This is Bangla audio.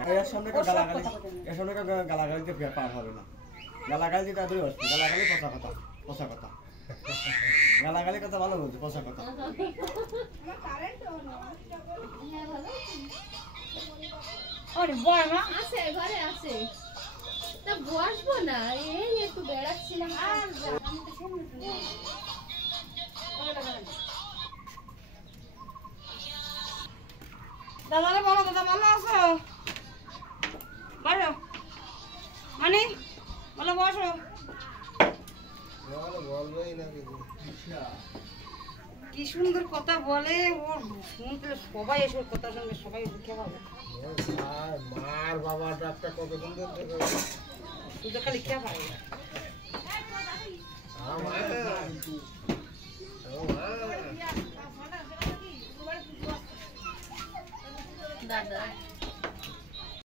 এর সামনে গালাগালিতে পার হবে না। গালাগালি তাদের গালাগালি পচা কথা গালাগালি কথা ভালো বলছে, পচা কথা। ঘরে আছে তা বসবো না, এই একটু বেড়াচ্ছিলাম। দাদারে বলো, দাদা ভালো আছো? বলো মানে বলো, বসো। কি সুন্দর কথা বলে, ওর শুনতে সবাই এসব কথা শুনবে, সবাই উঠে পাবে। মার বাবা ডাক্তার কত সুন্দর শুধু খালি খেয়া পাবে। দাদা